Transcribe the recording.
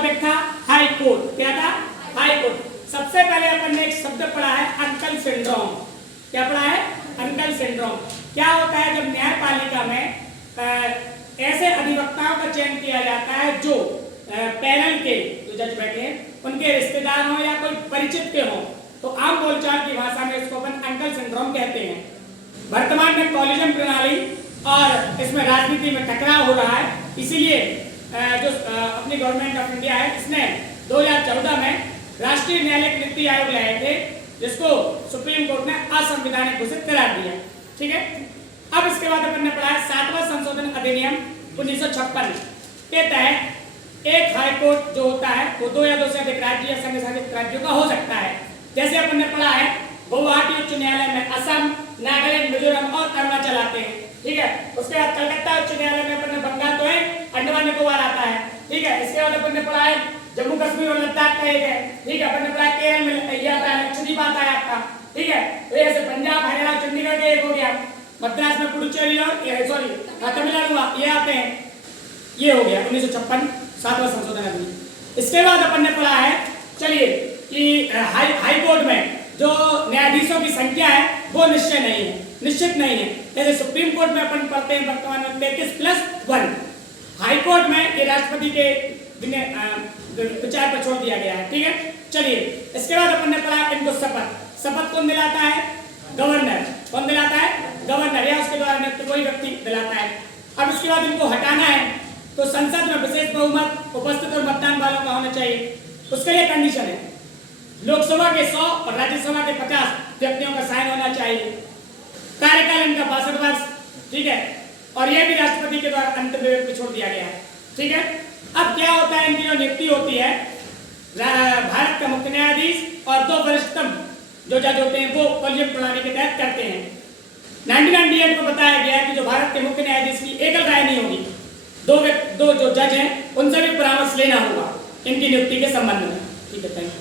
Topic था high court. क्या था? High court. सबसे पहले अपन ने एक शब्द पढ़ा है अंकल सिंड्रोम। क्या पढ़ा है? Uncle syndrome. क्या होता है? जब न्यायपालिका में ऐसे अधिवक्ताओं का चयन किया जाता है जो पैनल के जो जज बैठे हैं उनके रिश्तेदार हों या कोई परिचित के हों, तो आम बोलचाल की भाषा में इसको अपन अंकल सिंड्रोम कहते हैं। वर्तमान में कॉलिजन प्रणाली और इसमें राजनीति में टकराव हो रहा है, इसीलिए जो अपनी गवर्नमेंट ऑफ इंडिया है इसने 2014 में राष्ट्रीय न्यायालयिक नीति आयोग लाए थे, जिसको सुप्रीम कोर्ट ने असंवैधानिक घोषित करार दिया। ठीक है। अब इसके बाद अपन ने पढ़ा है 7वां संशोधन अधिनियम 1956 के तहत एक हाई कोर्ट जो होता है वो 2 या 2 से अधिक राज्य या संघ शासित राज्यों का हो सकता है। जैसे अपन ने पढ़ा है गुवाहाटी उच्च न्यायालय में असम, नागालैंड, मिजोरम और अरुणाचल आते हैं। ठीक है। उसके बाद कलकत्ता उच्च न्यायालय में अपन ने बंगाल तो है, अंडमान निकोबार आता है। ठीक है। इसके बाद अपन ने पढ़ा है जम्मू कश्मीर और लद्दाख का एक है। ठीक है। अपन ने पढ़ा है केरल में ये आता है, लक्षद्वीप आता है आपका। ठीक है। तो ऐसे पंजाब, हरियाणा, चंडीगढ़ का एक हो गया, मद्रास में पुडुचेरी और तमिलनाडु ये आते हैं। ये हो गया 1956 7वां संशोधन अधिनियम। इसके बाद अपन ने पढ़ा है चलिए कि हाई कोर्ट में जो न्यायाधीशों की संख्या है वो निश्चित नहीं है। जैसे सुप्रीम कोर्ट में अपन पढ़ते हैं वर्तमान में 33+1। हाई कोर्ट में ये राष्ट्रपति के विचार पर छोड़ दिया गया है। ठीक है। चलिए इसके बाद अपन ने पढ़ा इनको शपथ कौन दिलाता है? गवर्नर। कौन दिलाता है? गवर्नर या उसके द्वारा नियुक्त कोई व्यक्ति दिलाता है। अब इसके बाद इनको हटाना है तो संसद में विशेष बहुमत उपस्थित और मतदान वालों का होना चाहिए। उसके लिए कंडीशन है लोकसभा के 100 और राज्यसभा के 50 व्यक्तियों का साइन होना चाहिए। कार्यकाल इनका 62 वर्ष। ठीक है। और यह भी राष्ट्रपति के द्वारा अंतिम विवेक पे छोड़ दिया गया है। ठीक है। अब क्या होता है, इनकी जो नियुक्ति होती है भारत का मुख्य न्यायाधीश और 2 वरिष्ठतम जो जज होते हैं वो कॉलेजियम प्रणाली के तहत करते हैं। 1998 को बताया गया कि जो भारत के मुख्य न्यायाधीश की एकल राय नहीं होगी, दो जो जज हैं उनसे भी परामर्श लेना होगा इनकी नियुक्ति के संबंध में। ठीक है।